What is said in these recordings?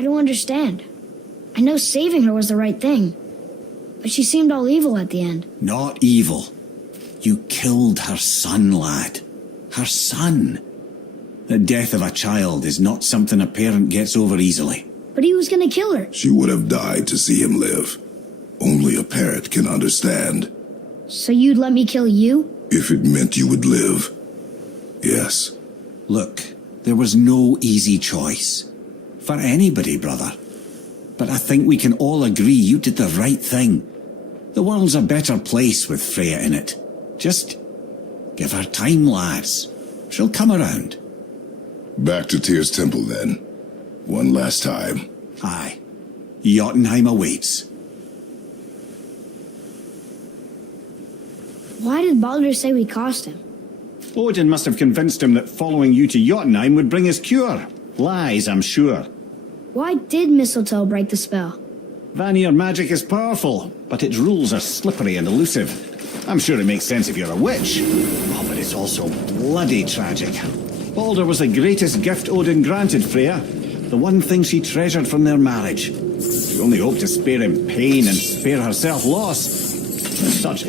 I don't understand. I know saving her was the right thing, but she seemed all evil at the end. Not evil. You killed her son, lad. Her son. The death of a child is not something a parent gets over easily. But he was gonna kill her. She would have died to see him live. Only a parent can understand. So you'd let me kill you? If it meant you would live. Yes. Look, there was no easy choice. For anybody, brother. But I think we can all agree you did the right thing. The world's a better place with Freya in it. Just give her time, lads. She'll come around. Back to Tyr's temple, then. One last time. Aye. Jotunheim awaits. Why did Baldur say we cost him? Odin must have convinced him that following you to Jotunheim would bring his cure. Lies, I'm sure. Why did mistletoe break the spell? Vanir magic is powerful, but its rules are slippery and elusive. I'm sure it makes sense if you're a witch. Oh, but it's also bloody tragic. Baldur was the greatest gift Odin granted Freya. The one thing she treasured from their marriage. She only hoped to spare him pain and spare herself loss. Such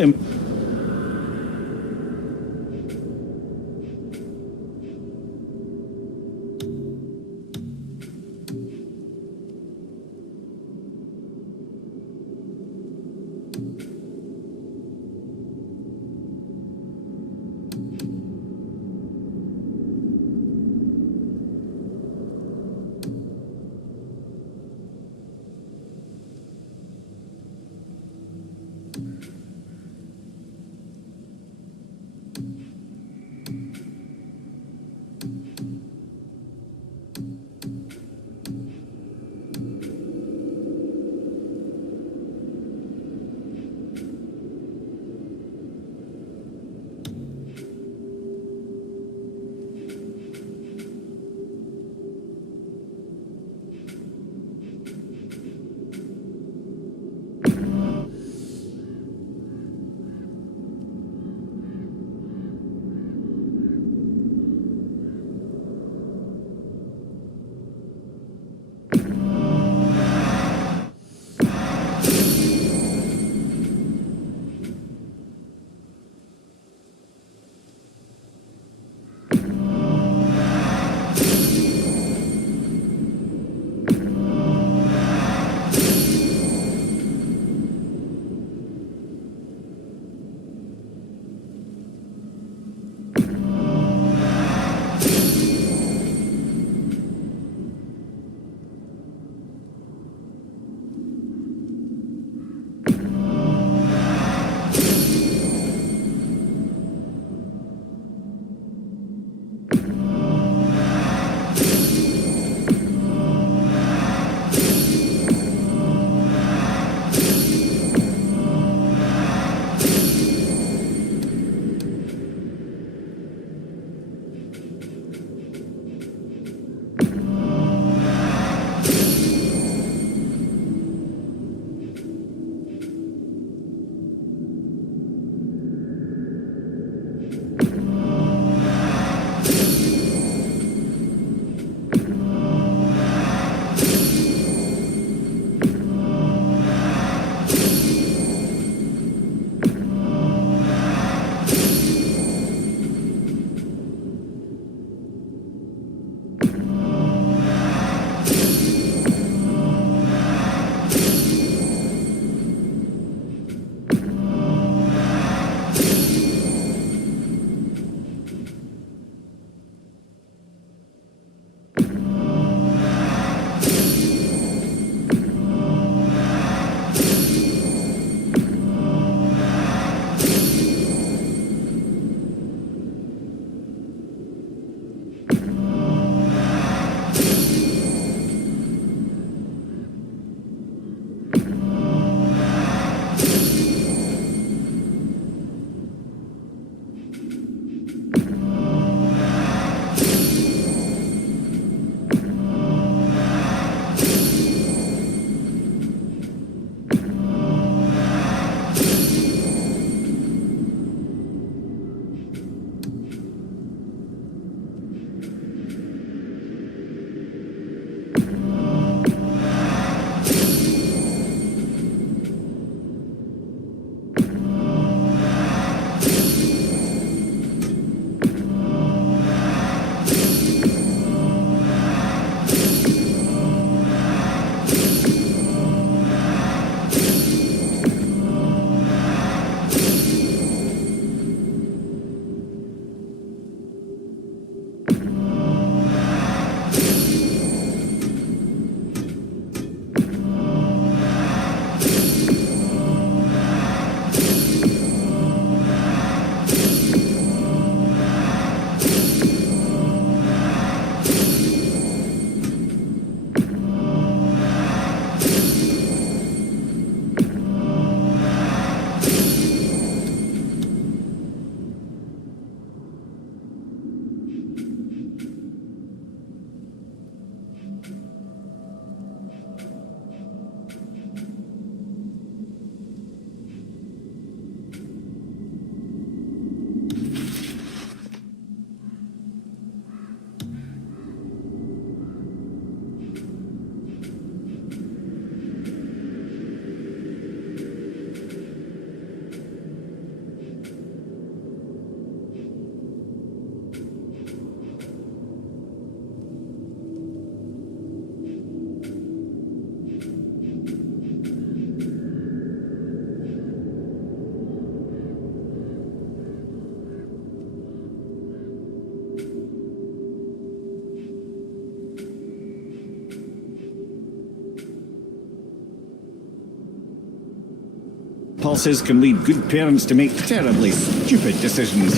impulses can lead good parents to make terribly stupid decisions.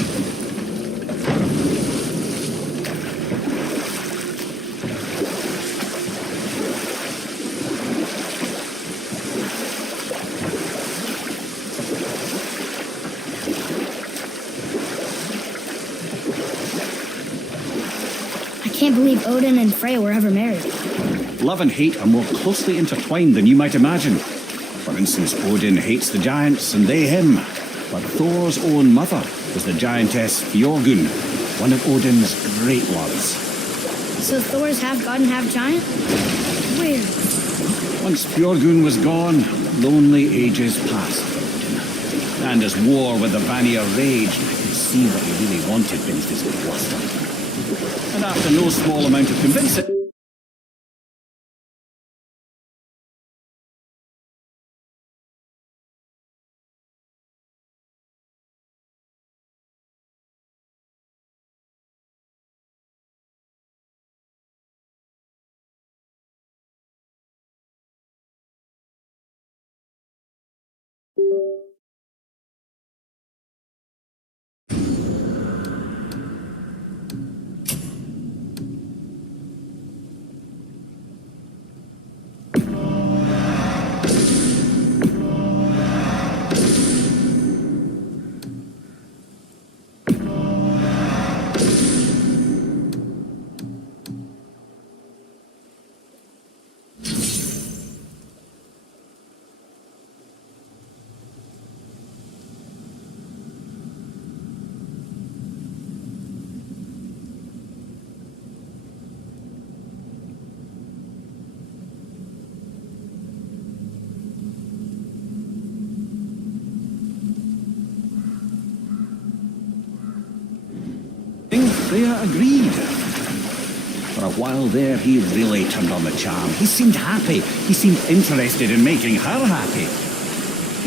I can't believe Odin and Freya were ever married. Love and hate are more closely intertwined than you might imagine. For instance, Odin hates the giants and they him. But Thor's own mother was the giantess Fjorgun, one of Odin's great loves. So Thor's half god and half giant? Weird. Once Fjorgun was gone, lonely ages passed for Odin. And as war with the Vanir raged, I could see what he really wanted beneath his bluster. And after no small amount of convincing... Freya agreed. For a while there, he really turned on the charm. He seemed happy. He seemed interested in making her happy.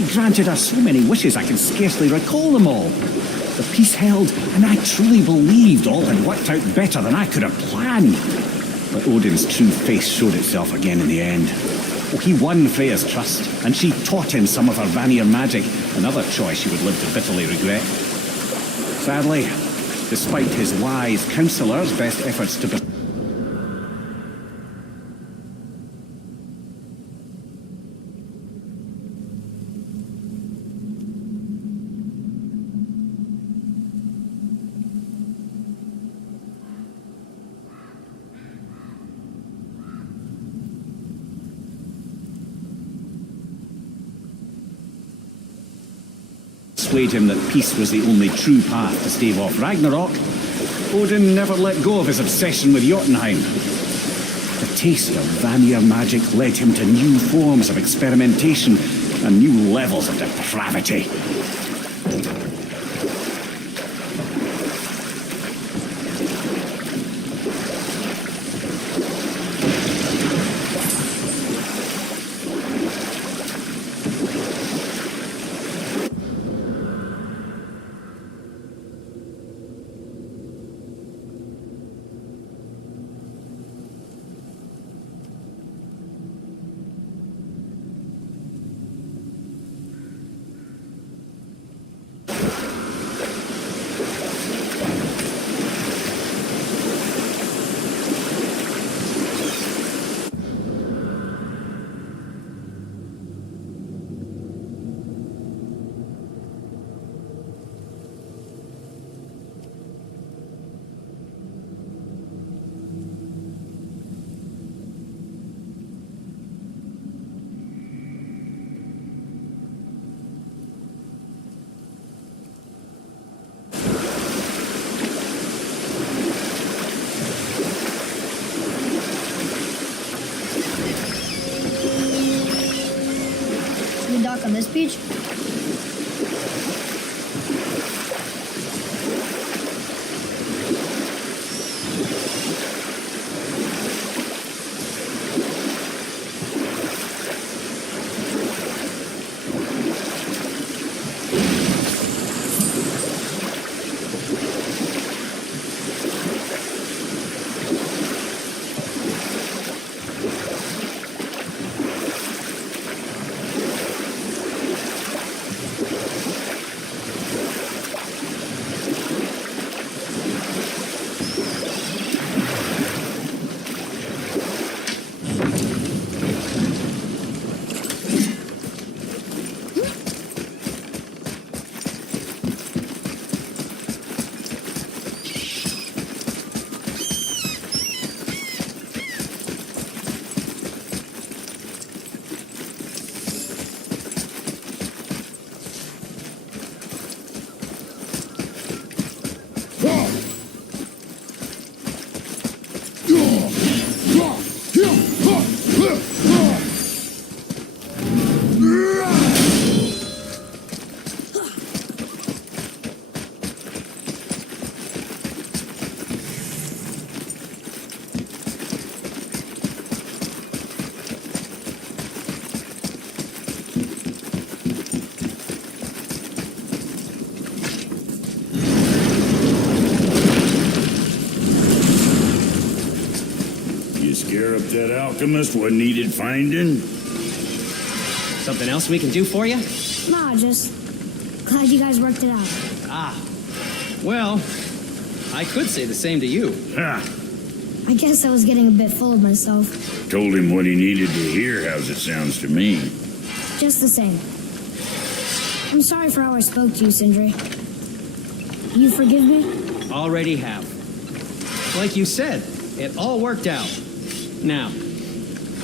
He granted her so many wishes I can scarcely recall them all. The peace held, and I truly believed all had worked out better than I could have planned. But Odin's true face showed itself again in the end. Oh, he won Freya's trust, and she taught him some of her Vanir magic, another choice he would live to bitterly regret. Sadly, despite his wise counsellor's best efforts to... persuade him that peace was the only true path to stave off Ragnarok, Odin never let go of his obsession with Jotunheim. The taste of Vanir magic led him to new forms of experimentation and new levels of depravity. On this beach? Sure up that alchemist what needed finding? Something else we can do for you? Nah, just glad you guys worked it out. Ah. Well, I could say the same to you. Ha! I guess I was getting a bit full of myself. Told him what he needed to hear, how's it sounds to me. Just the same. I'm sorry for how I spoke to you, Sindri. You forgive me? Already have. Like you said, it all worked out. Now,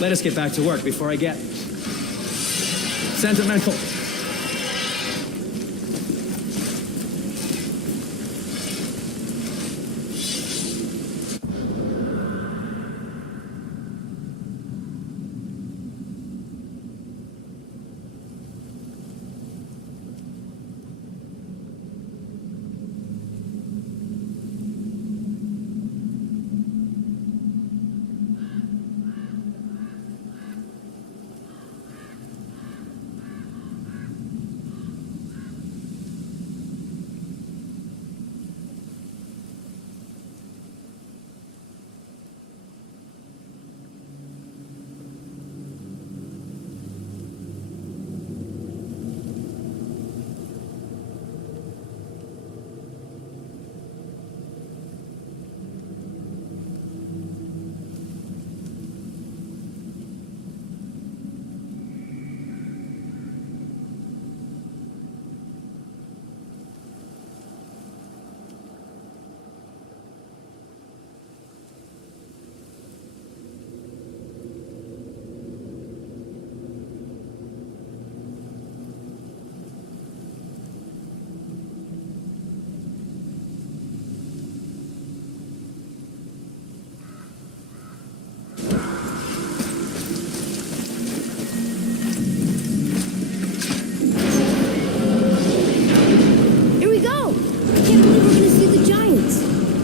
let us get back to work before I get sentimental.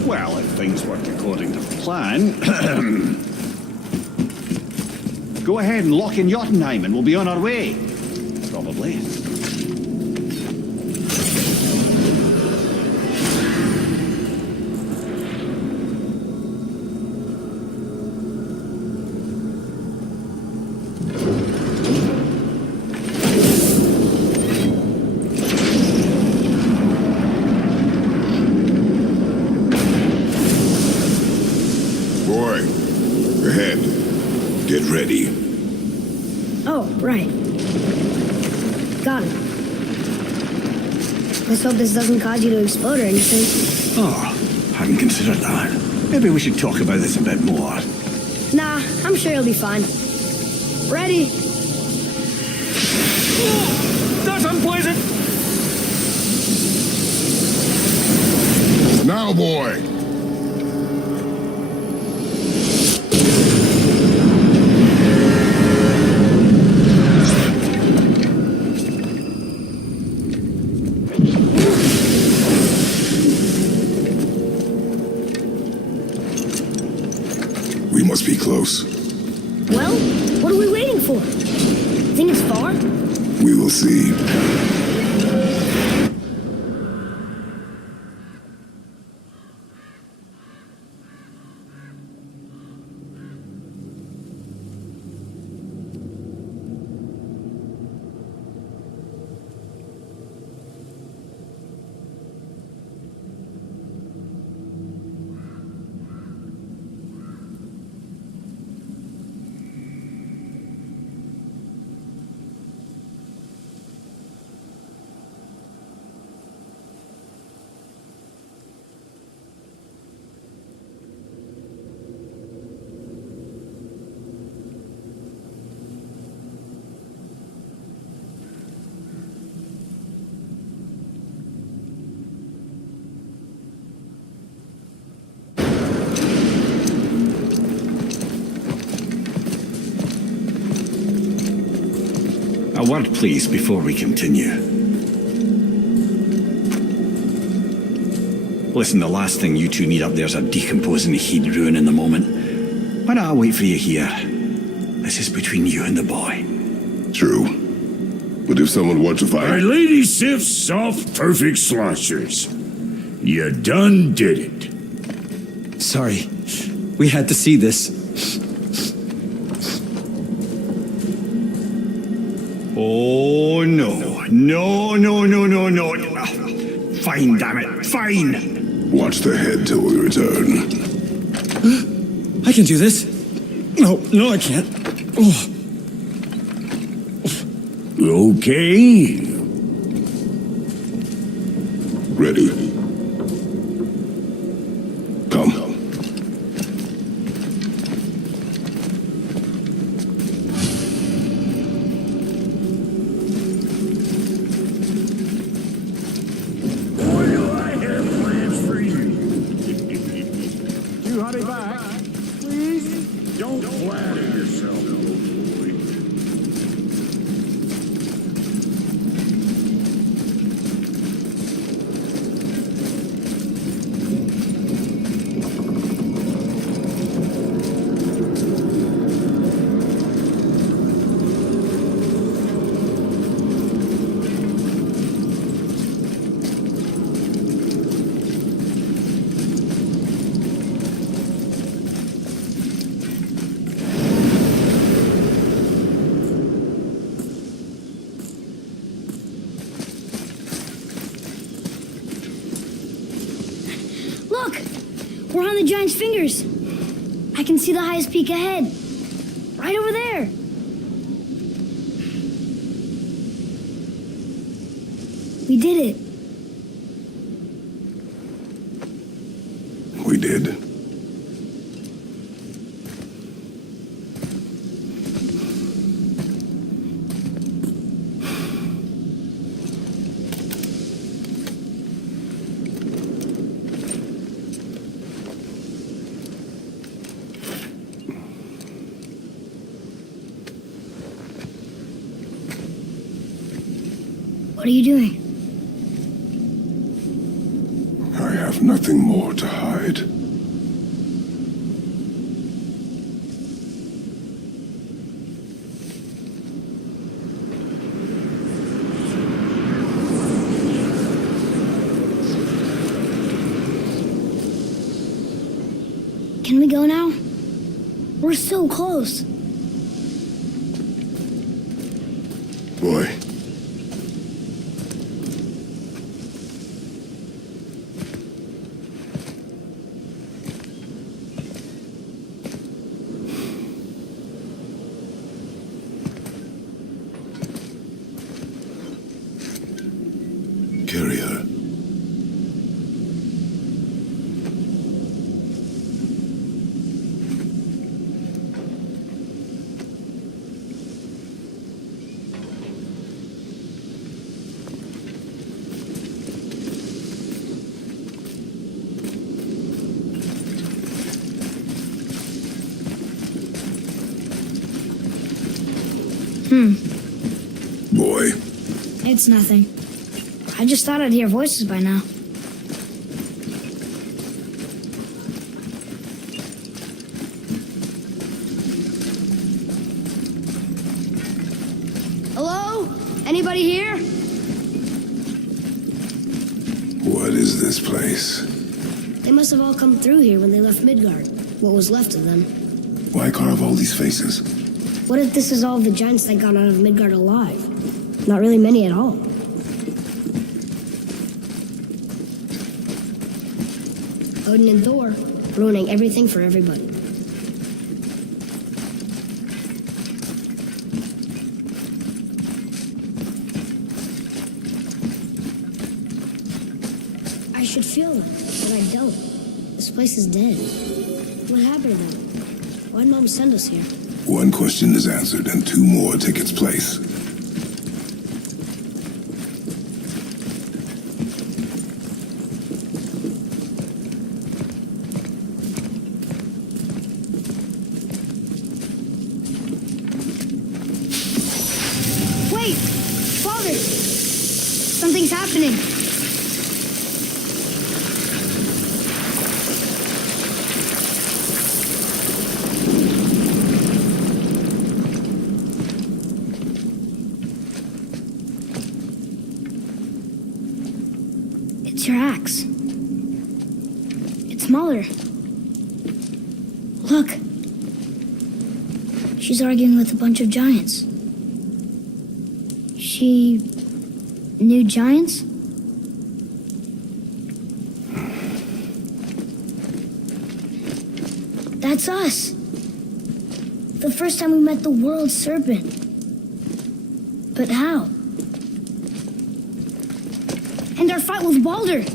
Well, if things work according to plan... Go ahead and lock in Jotunheim and we'll be on our way. Probably. Boy, ahead. Get ready. Oh, right. Got it. Let's hope this doesn't cause you to explode or anything. Oh, hadn't considered that. Maybe we should talk about this a bit more. Nah, I'm sure you'll be fine. Ready? That's unpleasant! Now, boy. We must be close. Well, what are we waiting for? Think it's far? We will see. A word, please, before we continue. Listen, the last thing you two need up there is a decomposing heat ruining the moment. Why not I wait for you here? This is between you and the boy. True. But if someone wants to My fight... lady Sif's soft, perfect sloshers. You done did it. Sorry. We had to see this. Oh, no. No, no, no, no, no. Fine, damn it. Fine. Watch the head till we return. I can do this. No, I can't. Oh. Okay. Ready. Come. Boy, do I have plans for you. You hurry back, please. Don't flatter yourself, little boy. Look! We're on the giant's fingers. I can see the highest peak ahead. Right over there. We did it. We did. What are you doing? I have nothing more to hide. Can we go now? We're so close. Boy. Carry her. Boy. It's nothing. I just thought I'd hear voices by now. Hello? Anybody here? What is this place? They must have all come through here when they left Midgard. What was left of them. Why carve all these faces? What if this is all the giants that got out of Midgard alive? Not really many at all. Odin and Thor, ruining everything for everybody. I should feel them, but I don't. This place is dead. What happened to them? Why'd Mom send us here? One question is answered and two more take its place. Wait! Father! Something's happening. It's your axe. It's smaller. Look. She's arguing with a bunch of giants. She knew giants? That's us. The first time we met the world serpent. But how? And our fight with Baldur.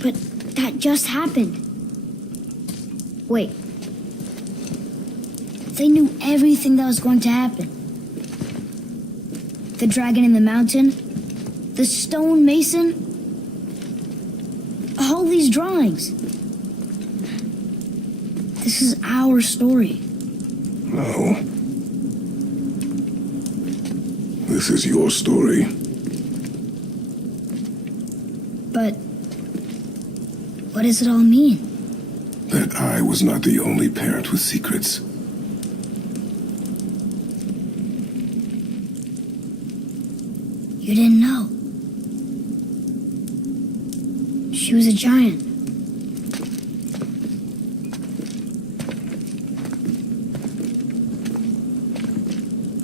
But that just happened. Wait. They knew everything that was going to happen. The dragon in the mountain, the stone mason, all these drawings. This is our story. No. This is your story. But what does it all mean? That I was not the only parent with secrets. You didn't know. She was a giant.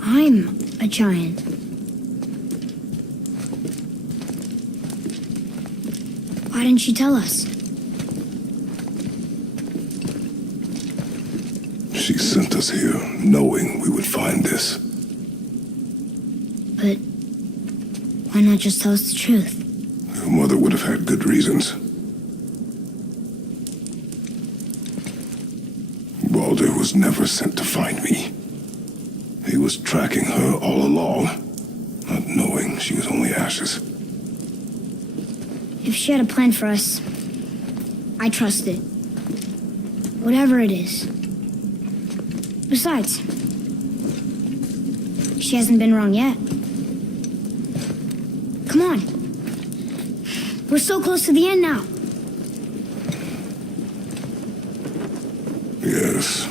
I'm a giant. Why didn't she tell us? She sent us here knowing we would find this. But why not just tell us the truth? Your mother would have had good reasons. Baldur was never sent to find me. He was tracking her all along, not knowing she was only ashes. If she had a plan for us, I trust it. Whatever it is. Besides, she hasn't been wrong yet. Come on. We're so close to the end now. Yes.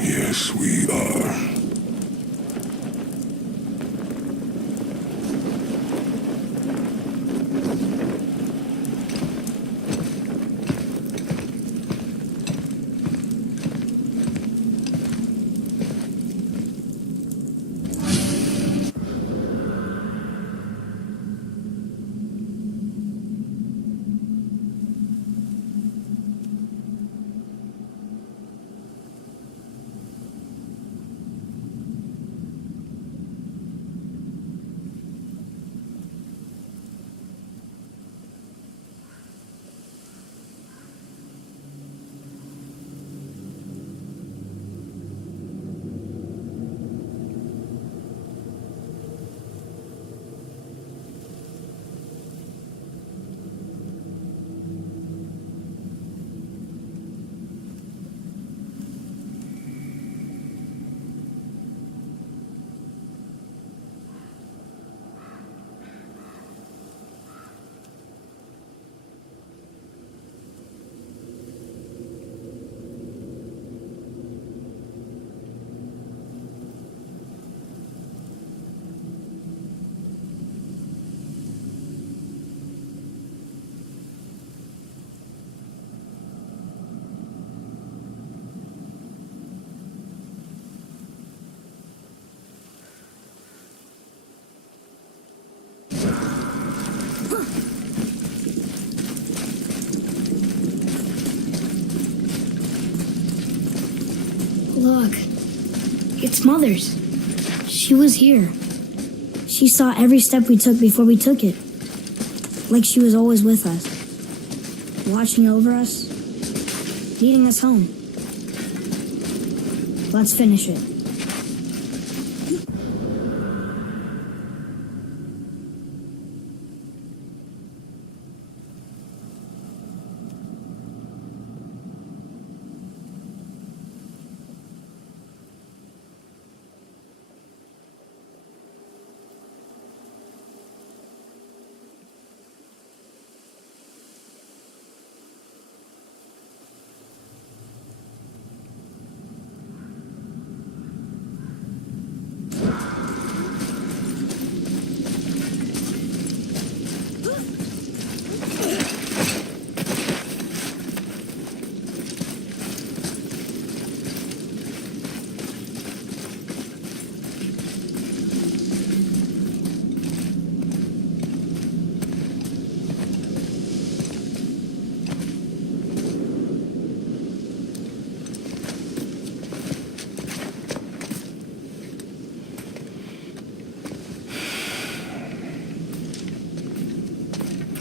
Yes, we are. Look, it's Mother's. She was here. She saw every step we took before we took it. Like she was always with us. Watching over us. Leading us home. Let's finish it.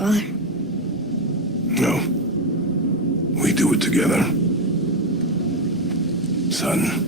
Father? No. We do it together. Son.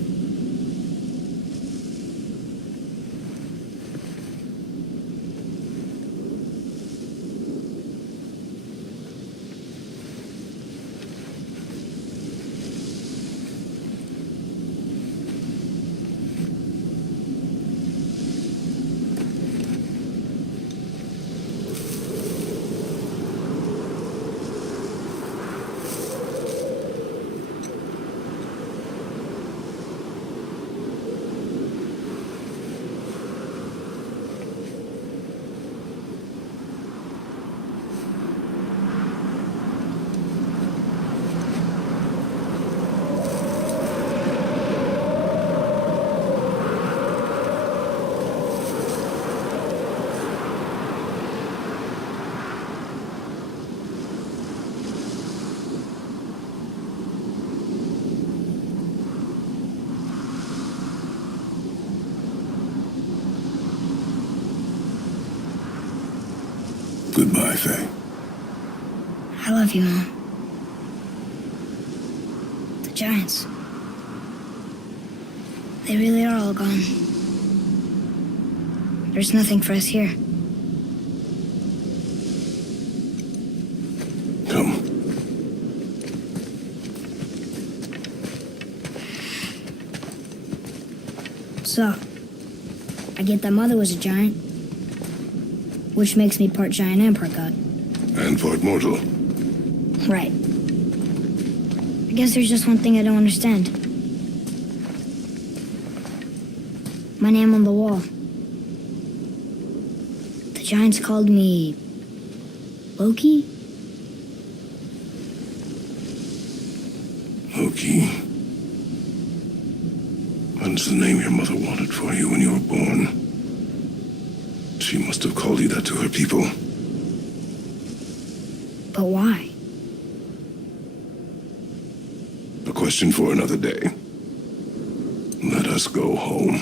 Goodbye, Faye. I love you, Mom. The Giants. They really are all gone. There's nothing for us here. Come. So, I get that Mother was a giant, which makes me part giant and part god. And part mortal. Right. I guess there's just one thing I don't understand. My name on the wall. The Giants called me... Loki? Loki. That's the name your mother wanted for you when you were born. She must have called you that to her people. But why? A question for another day. Let us go home.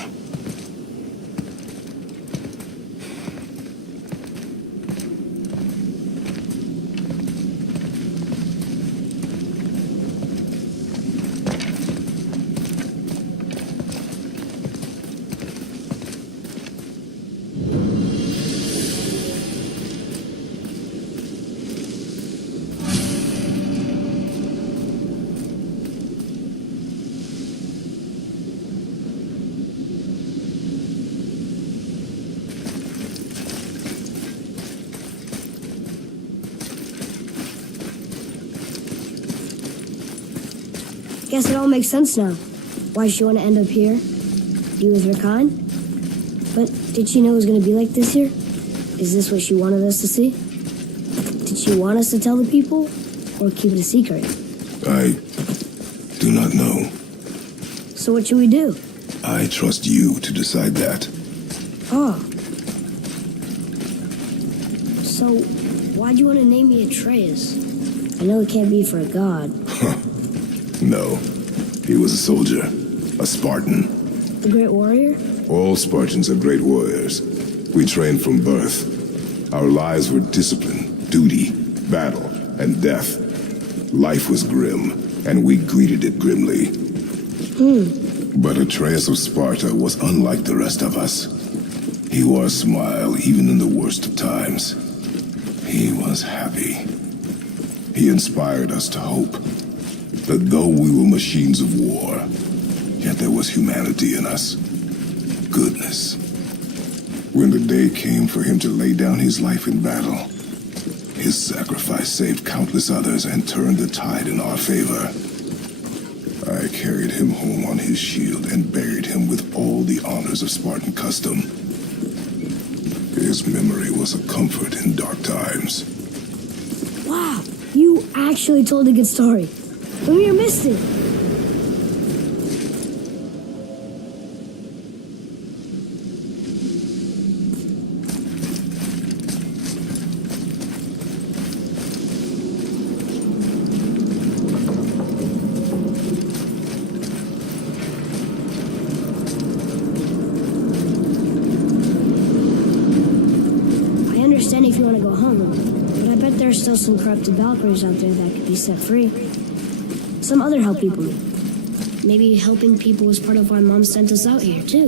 Guess it all makes sense now. Why she want to end up here? Be with her kind? But did she know it was going to be like this here? Is this what she wanted us to see? Did she want us to tell the people? Or keep it a secret? I do not know. So what should we do? I trust you to decide that. Oh. So, why'd you want to name me Atreus? I know it can't be for a god. No. He was a soldier. A Spartan. The Great Warrior? All Spartans are great warriors. We trained from birth. Our lives were discipline, duty, battle, and death. Life was grim, and we greeted it grimly. But Atreus of Sparta was unlike the rest of us. He wore a smile even in the worst of times. He was happy. He inspired us to hope that though we were machines of war, yet there was humanity in us. Goodness. When the day came for him to lay down his life in battle, his sacrifice saved countless others and turned the tide in our favor. I carried him home on his shield and buried him with all the honors of Spartan custom. His memory was a comfort in dark times. Wow, you actually told a good story. But we missed it. I understand if you want to go home, but I've bet there are still some corrupted Valkyries out there that could be set free. Some other help people need. Maybe helping people was part of why Mom sent us out here, too.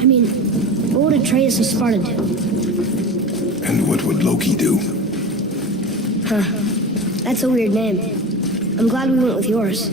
I mean, what would Atreus of Sparta do? And what would Loki do? Huh. That's a weird name. I'm glad we went with yours.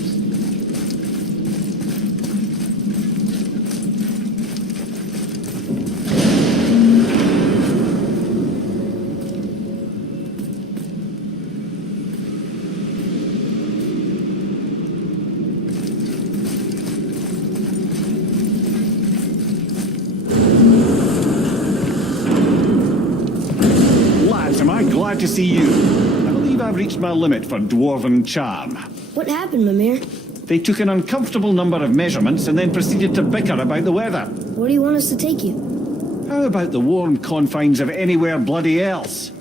Lads, am I glad to see you. I believe I've reached my limit for dwarven charm. What happened, Mimir? They took an uncomfortable number of measurements and then proceeded to bicker about the weather. Where do you want us to take you? How about the warm confines of anywhere bloody else?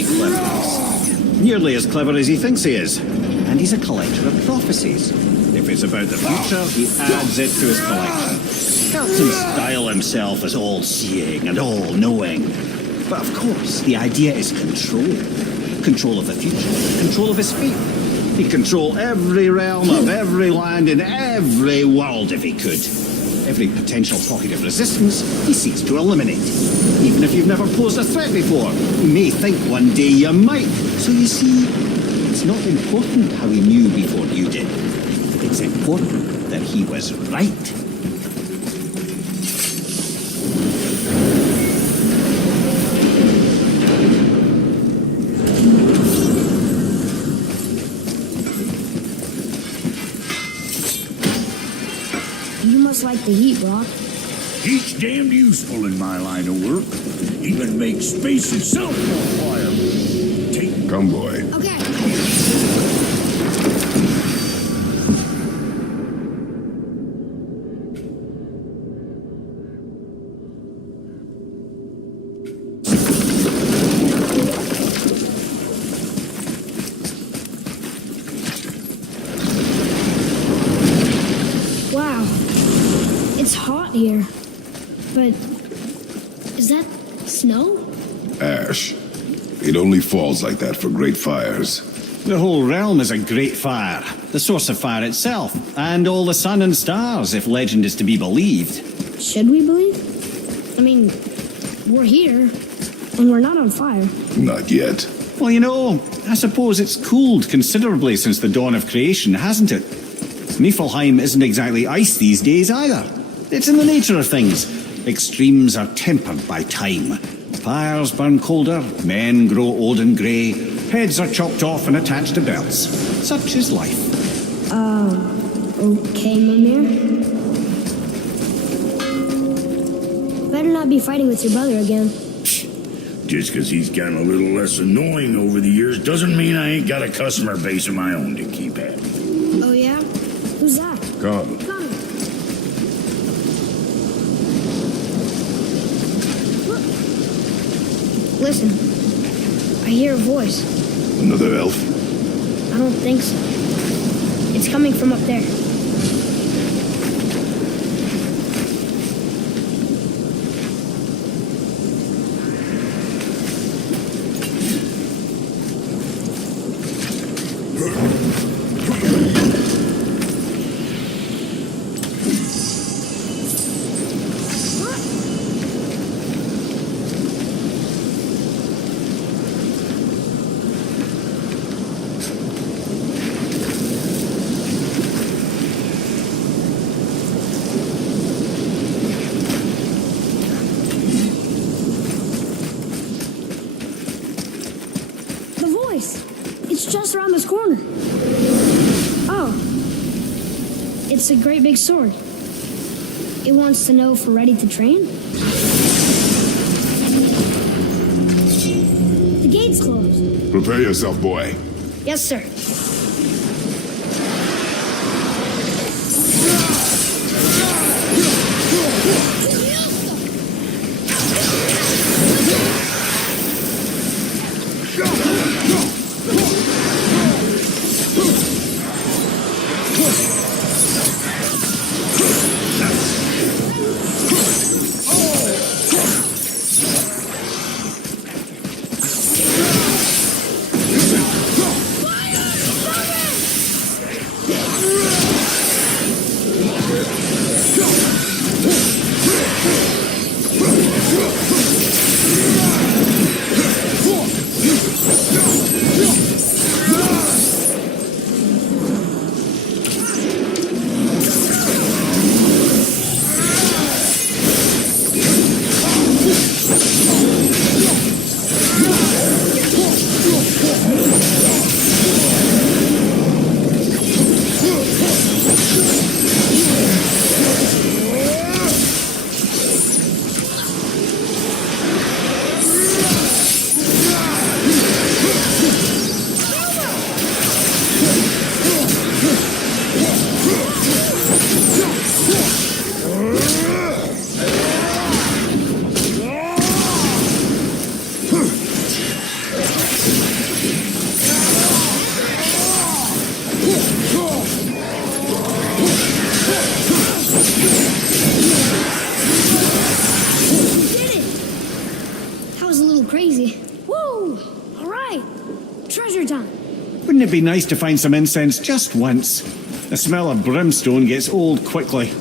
extremely clever. Nearly as clever as he thinks he is. And he's a collector of prophecies. If it's about the future, he adds it to his collection. Helps style himself as all-seeing and all-knowing. But of course, the idea is control. Control of the future. Control of his fate. He'd control every realm of every land in every world if he could. Every potential pocket of resistance he seeks to eliminate. Even if you've never posed a threat before, you may think one day you might. So you see, it's not important how he knew before you did. It's important that he was right. You must like the heat, Rock. Heat's damned useful in my line of work. Even makes space itself more pliable. Take Come, boy. Okay. Wow. It's hot here. But is that snow? Ash. It only falls like that for great fires. The whole realm is a great fire. The source of fire itself. And all the sun and stars, if legend is to be believed. Should we believe? I mean, we're here, and we're not on fire. Not yet. Well, you know, I suppose it's cooled considerably since the dawn of creation, hasn't it? Niflheim isn't exactly ice these days either. It's in the nature of things. Extremes are tempered by time. Fires burn colder, men grow old and grey, heads are chopped off and attached to belts. Such is life. Okay, Mimir. Better not be fighting with your brother again. Just because he's gotten a little less annoying over the years doesn't mean I ain't got a customer base of my own to keep at. Oh, yeah? Who's that? Come. Come. Listen, I hear a voice. Another elf? I don't think so. It's coming from up there. It's just around this corner. Oh. It's a great big sword. It wants to know if we're ready to train. The gate's closed. Prepare yourself, boy. Yes, sir. crazy. Woo! All right, treasure time. Wouldn't it be nice to find some incense just once? The smell of brimstone gets old quickly.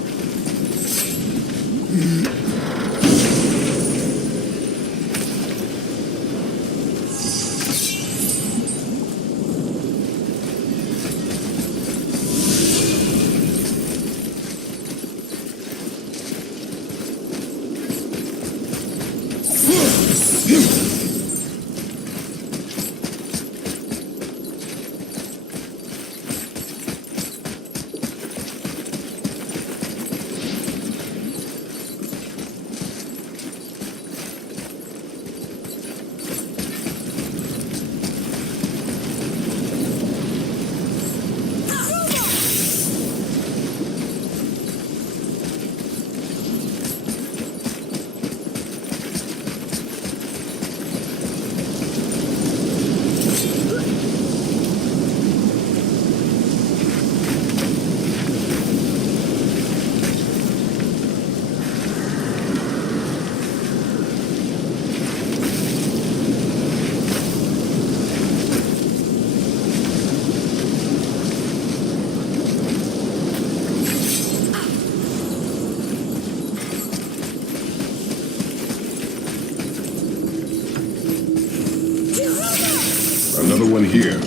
Another one here.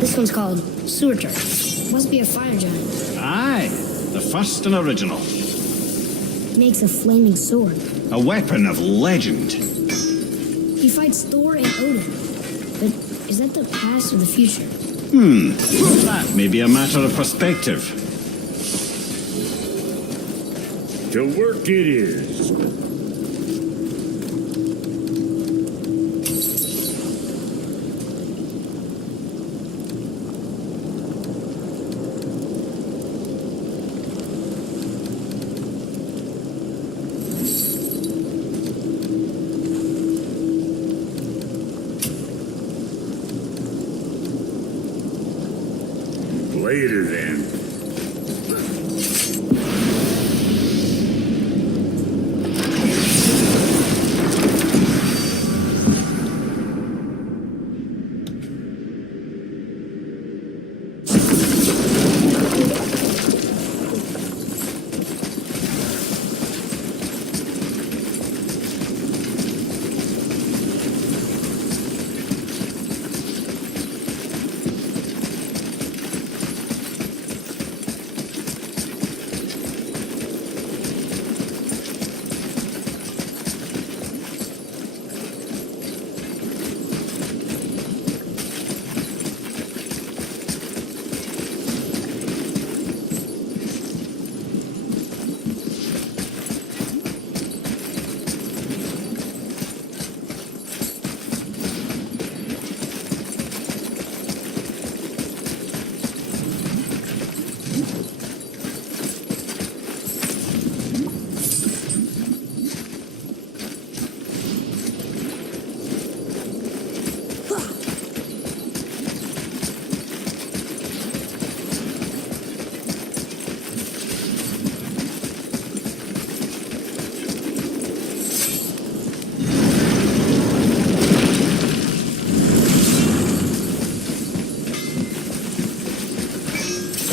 This one's called Sewer Turd. Must be a fire giant. Aye, the first and original. Makes a flaming sword. A weapon of legend. He fights Thor and Odin. But is that the past or the future? That may be a matter of perspective. To work it is. Later then.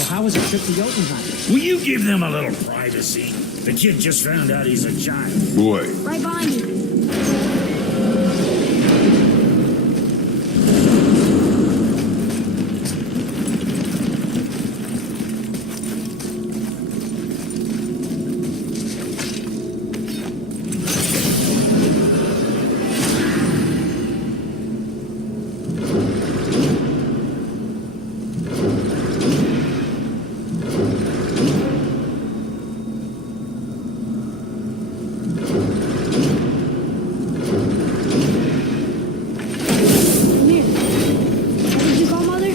How was your trip to Jotunheim? Will you give them a little privacy? The kid just found out he's a giant. Boy, Right behind you. Come here. What did you call Mother?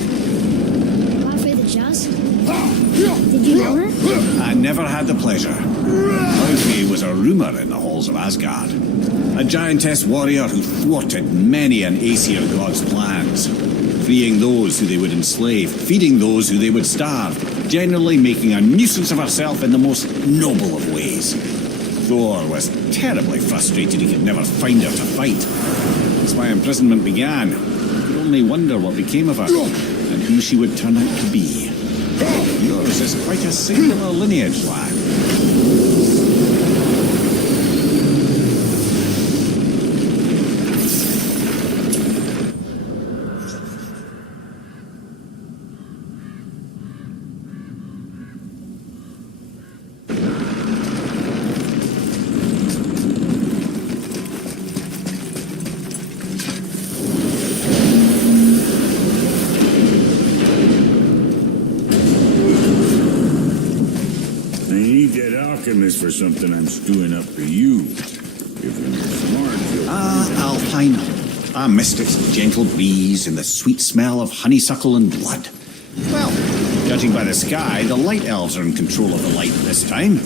Laugh the Just? Did you know her? I never had the pleasure. Laufey was a rumour in the halls of Asgard. A giantess warrior who thwarted many an Aesir god's plans, freeing those who they would enslave, feeding those who they would starve, generally making a nuisance of herself in the most noble of ways. Thor was terribly frustrated he could never find her to fight. That's why imprisonment began. He could only wonder what became of her, and who she would turn out to be. Yours is quite a singular lineage, lad. I need that alchemist for something I'm stewing up for you. If you're smart, you'll... Alpine. A mystic gentle breeze and the sweet smell of honeysuckle and blood. Well, judging by the sky, the light elves are in control of the light this time.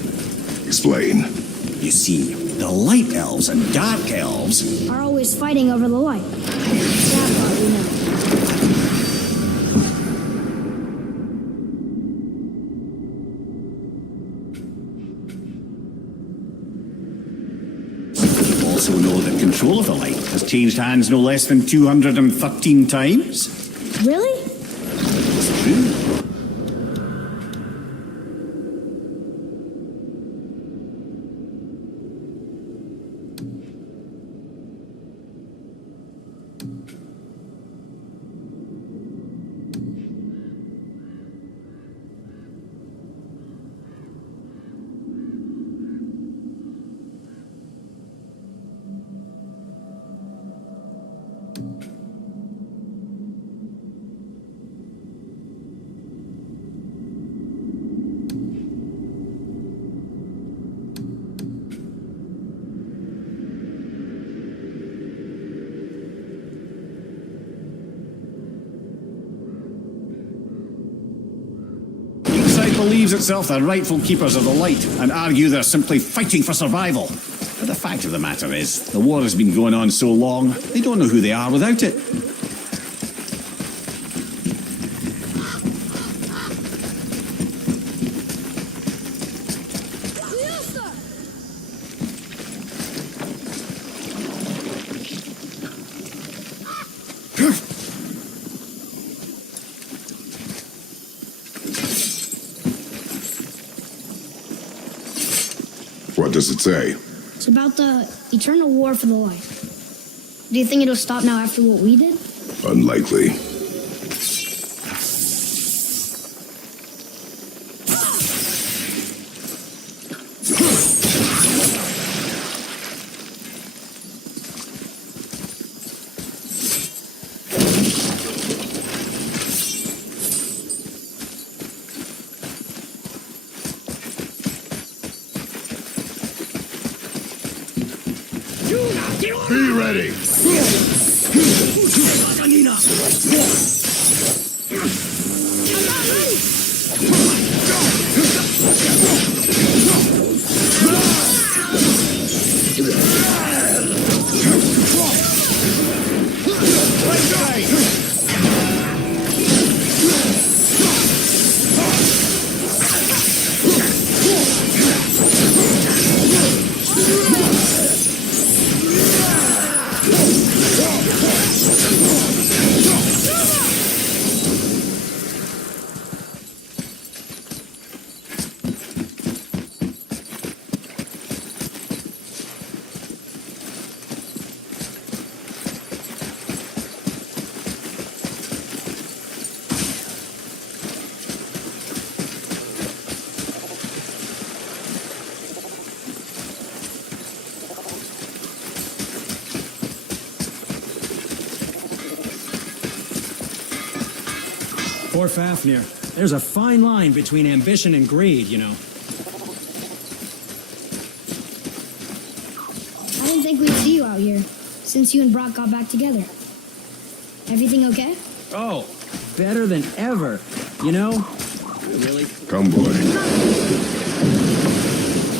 Explain. You see, the light elves and dark elves... Are always fighting over the light. That part we know. also know that control of the light has changed hands no less than 213 times. Really? It's true. Believes itself the rightful keepers of the light and argue they're simply fighting for survival. But the fact of the matter is, the war has been going on so long, they don't know who they are without it. What does it say? It's about the eternal war for the light. Do you think it'll stop now after what we did? Unlikely. Be ready! Poor Fafnir. There's a fine line between ambition and greed, you know. I didn't think we'd see you out here since you and Brock got back together. Everything okay? Oh, better than ever. You know? Really? Come, boy.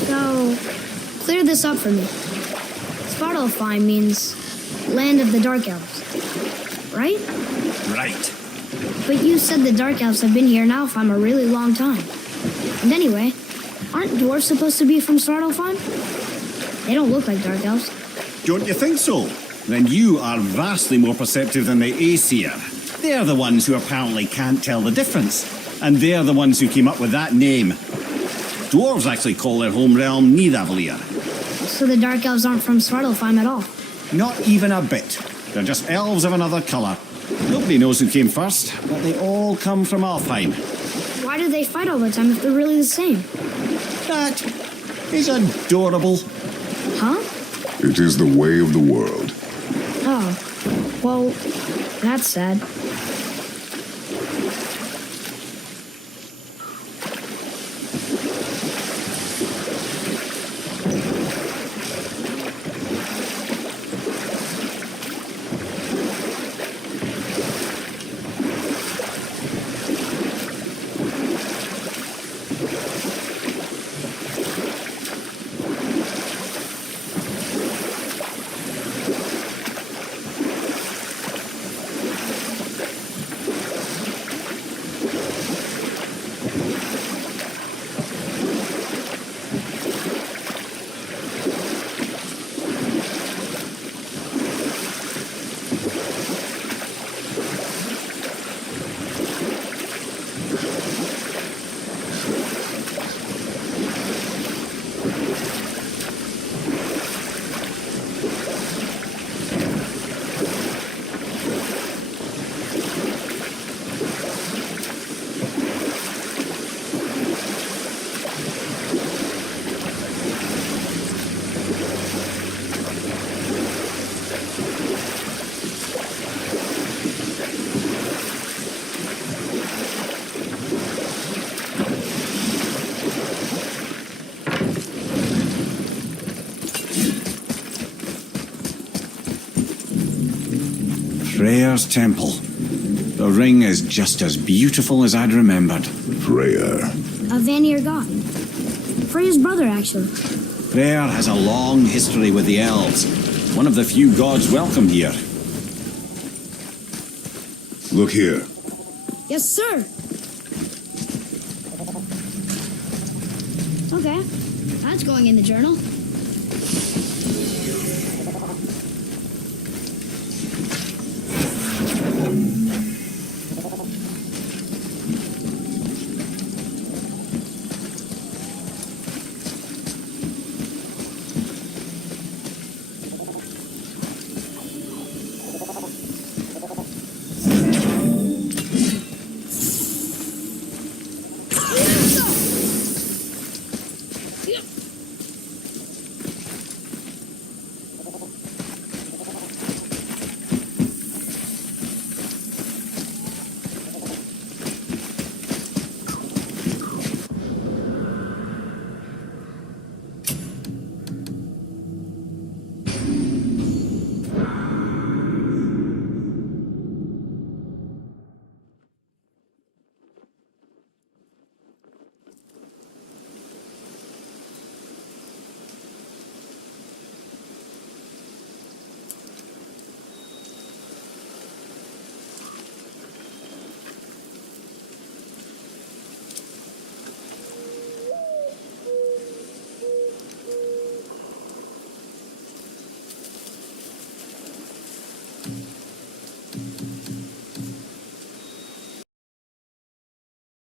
So, clear this up for me. Svartalfheim means land of the Dark Elves, right? Right. But you said the Dark Elves have been here in Alfheim a really long time. And anyway, Aren't dwarves supposed to be from Svartalfheim? They don't look like dark elves. Don't you think so? Then you are vastly more perceptive than the Aesir. They're the ones who apparently can't tell the difference. And they're the ones who came up with that name. Dwarves actually call their home realm Nidavellir. So the dark elves aren't from Svartalfheim at all. Not even a bit. They're just elves of another colour. Nobody knows who came first, but they all come from Alfheim. Why do they fight all the time if they're really the same? That is adorable. Huh? It is the way of the world. Oh. Well, that's sad. Freya's temple. The ring is just as beautiful as I'd remembered. Freya. A Vanir god. Freya's brother, actually. Freyr has a long history with the elves. One of the few gods welcome here. Look here. Yes, sir. Okay. That's going in the journal.